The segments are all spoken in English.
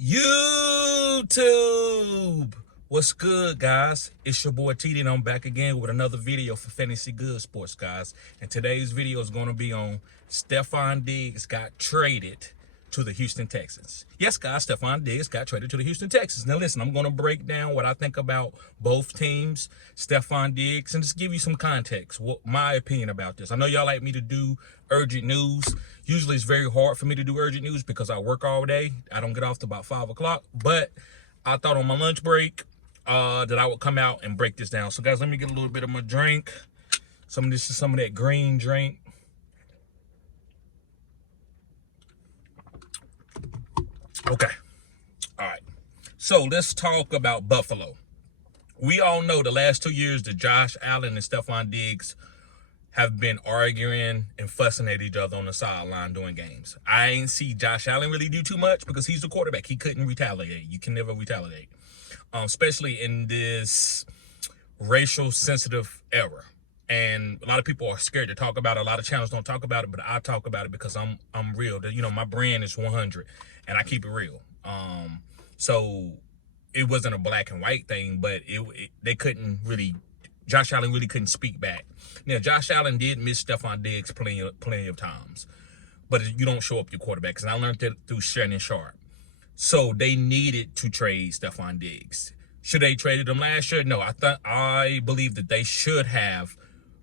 YouTube, what's good, guys? It's your boy TD, and I'm back again with another video for Fantasy Good Sports, guys. And today's video is going to be on Stefon Diggs got traded to the Houston Texans. Yes, guys, Stefon Diggs got traded to the Houston Texans. Now, listen, I'm going to break down what I think about both teams, Stefon Diggs, and just give you some context, what my opinion about this. I know y'all like me to do urgent news. Usually it's very hard for me to do urgent news because I work all day. I don't get off till about 5 o'clock, but I thought on my lunch break that I would come out and break this down. So, guys, let me get a little bit of my drink. This is some of that green drink. Okay. All right. So let's talk about Buffalo. We all know the last 2 years that Josh Allen and Stefon Diggs have been arguing and fussing at each other on the sideline doing games. I ain't see Josh Allen really do too much because he's the quarterback. He couldn't retaliate. You can never retaliate, especially in this racial sensitive era. And a lot of people are scared to talk about it. A lot of channels don't talk about it, but I talk about it because I'm real. You know, my brand is 100, and I keep it real. So it wasn't a black and white thing, but they couldn't really. Josh Allen really couldn't speak back. Now, Josh Allen did miss Stefon Diggs plenty of times, but you don't show up your quarterbacks, and I learned that through Shannon Sharp. So they needed to trade Stefon Diggs. Should they traded him last year? No, I believe that they should have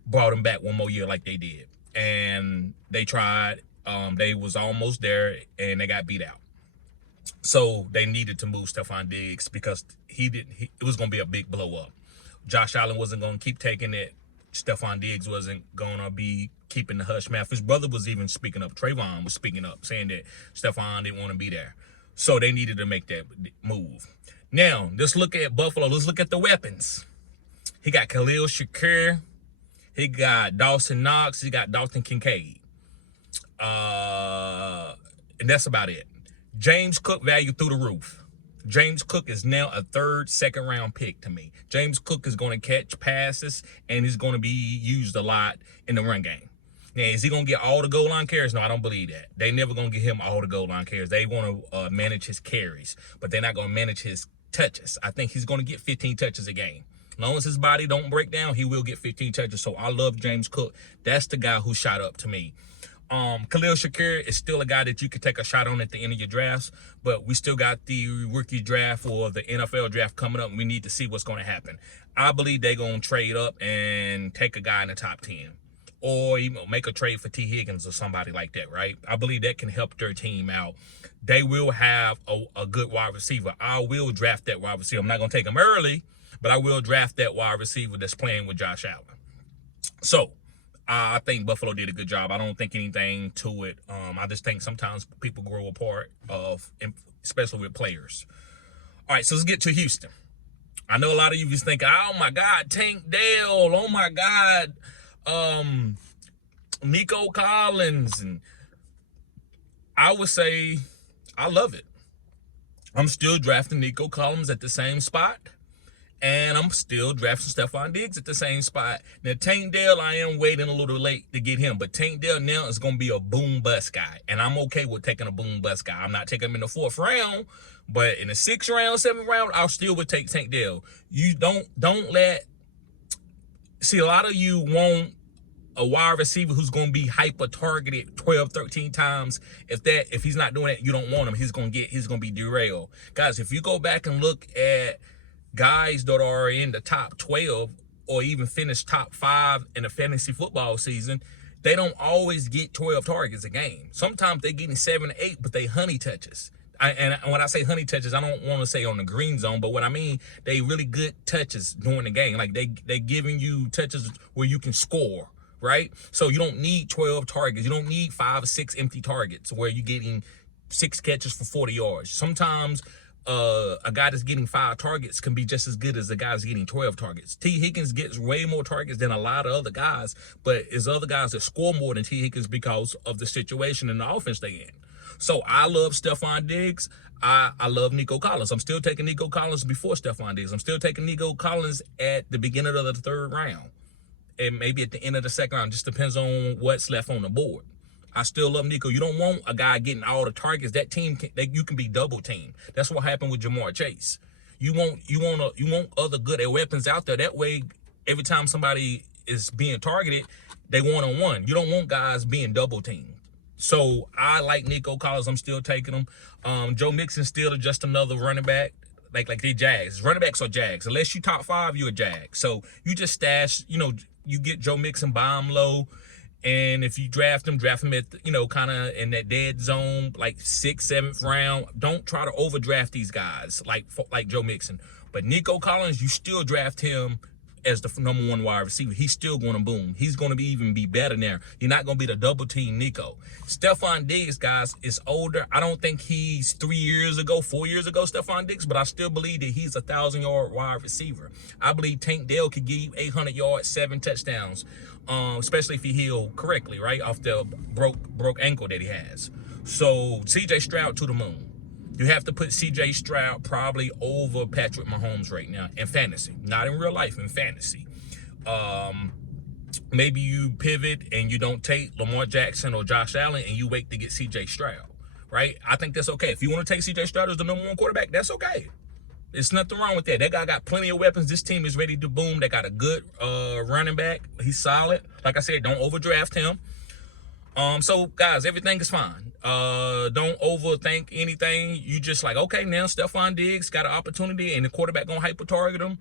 brought him back one more year like they did, and they tried. They was almost there, and they got beat out. So they needed to move Stefon Diggs because it was going to be a big blow up. Josh Allen wasn't going to keep taking it. Stefon Diggs wasn't going to be keeping the hush mouth. His brother was even speaking up. Trayvon was speaking up, saying that Stefon didn't want to be there. So they needed to make that move. Now, let's look at Buffalo. Let's look at the weapons. He got Khalil Shakir. He got Dawson Knox. He got Dalton Kincaid. And that's about it. James Cook value through the roof. James Cook is now a second round pick to me. James Cook is going to catch passes, and he's going to be used a lot in the run game. Now, is he going to get all the goal line carries? No, I don't believe that. They never going to get him all the goal line carries. They want to manage his carries, but they're not going to manage his touches. I think he's going to get 15 touches a game. As long as his body don't break down, he will get 15 touches. So I love James Cook. That's the guy who shot up to me. Khalil Shakir is still a guy that you could take a shot on at the end of your drafts, but we still got the rookie draft or the NFL draft coming up, and we need to see what's going to happen. I believe they're going to trade up and take a guy in the top 10 or even make a trade for T. Higgins or somebody like that, right? I believe that can help their team out. They will have a good wide receiver. I will draft that wide receiver. I'm not going to take him early, but I will draft that wide receiver that's playing with Josh Allen. So I think Buffalo did a good job. I don't think anything to it. I just think sometimes people grow apart, especially with players. All right, so let's get to Houston. I know a lot of you just think, oh, my God, Tank Dell. Oh, my God, Nico Collins. And I would say I love it. I'm still drafting Nico Collins at the same spot. And I'm still drafting Stefon Diggs at the same spot. Now, Tank Dell, I am waiting a little late to get him. But Tank Dell now is going to be a boom-bust guy. And I'm okay with taking a boom-bust guy. I'm not taking him in the 4th round. But in the 6th round, 7th round, I still would take Tank Dell. You don't let... See, a lot of you want a wide receiver who's going to be hyper-targeted 12, 13 times. If he's not doing that, you don't want him. He's going to be derailed. Guys, if you go back and look at guys that are in the top 12 or even finish top 5 in the fantasy football season, they don't always get 12 targets a game. Sometimes they're getting 7 or 8, but they honey touches. And when I say honey touches, I don't want to say on the green zone, but what I mean, they really good touches during the game. Like they giving you touches where you can score, right? So you don't need 12 targets. You don't need 5 or 6 empty targets where you're getting 6 catches for 40 yards. Sometimes a guy that's getting 5 targets can be just as good as a guy that's getting 12 targets. T. Higgins gets way more targets than a lot of other guys, but it's other guys that score more than T. Higgins because of the situation and the offense they in. So I love Stefon Diggs. I love Nico Collins. I'm still taking Nico Collins before Stefon Diggs. I'm still taking Nico Collins at the beginning of the 3rd round and maybe at the end of the 2nd round. Just depends on what's left on the board. I still love Nico. You don't want a guy getting all the targets. That team you can be double teamed. That's what happened with Jamar Chase. You want other good weapons out there. That way, every time somebody is being targeted, they one-on-one. You don't want guys being double teamed. So I like Nico Collins. I'm still taking him. Joe Mixon still just another running back. Like they Jags. Running backs are Jags. Unless you top 5, you're a Jag. So you just stash, you get Joe Mixon, buy him low. And if you draft him at, kind of in that dead zone, like 6th, 7th round. Don't try to overdraft these guys like Joe Mixon. But Nico Collins, you still draft him as the number 1 wide receiver. He's still going to boom. He's going to even be better now. You're not going to be the double team Nico. Stefon Diggs, guys, is older. I don't think he's 4 years ago, Stefon Diggs, but I still believe that he's a 1,000-yard wide receiver. I believe Tank Dell could give you 800 yards, 7 touchdowns, especially if he healed correctly, right, off the broke ankle that he has. So CJ Stroud to the moon. You have to put C.J. Stroud probably over Patrick Mahomes right now in fantasy. Not in real life, in fantasy. Maybe you pivot and you don't take Lamar Jackson or Josh Allen and you wait to get C.J. Stroud, right? I think that's okay. If you want to take C.J. Stroud as the number 1 quarterback, that's okay. There's nothing wrong with that. That guy got plenty of weapons. This team is ready to boom. They got a good running back. He's solid. Like I said, don't overdraft him. So guys, everything is fine. Don't overthink anything. You just like, okay, now Stefon Diggs got an opportunity and the quarterback gonna hyper target him.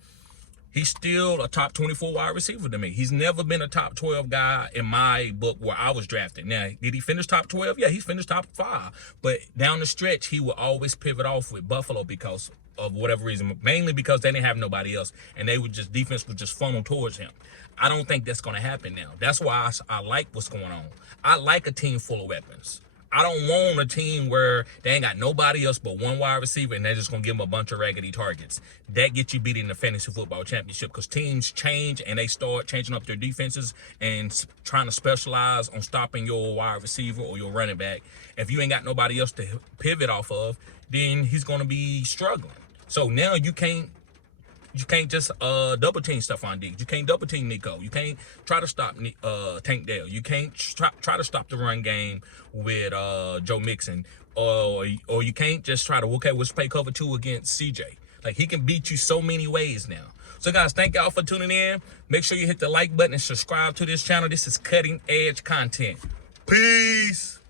He's still a top 24 wide receiver to me. He's never been a top 12 guy in my book where I was drafted. Now, did he finish top 12? Yeah, he finished top 5. But down the stretch, he would always pivot off with Buffalo because of whatever reason, mainly because they didn't have nobody else and defense would just funnel towards him. I don't think that's going to happen now. That's why I like what's going on. I like a team full of weapons. I don't want a team where they ain't got nobody else but 1 wide receiver and they're just going to give them a bunch of raggedy targets. That gets you beat in the fantasy football championship because teams change and they start changing up their defenses and trying to specialize on stopping your wide receiver or your running back. If you ain't got nobody else to pivot off of, then he's going to be struggling. So now you can't just double team Stefon Diggs. You can't double team Nico. You can't try to stop Tank Dell. You can't try to stop the run game with Joe Mixon. Or you can't just try to, okay, let's play cover 2 against CJ. Like, he can beat you so many ways now. So guys, thank y'all for tuning in. Make sure you hit the like button and subscribe to this channel. This is cutting edge content. Peace.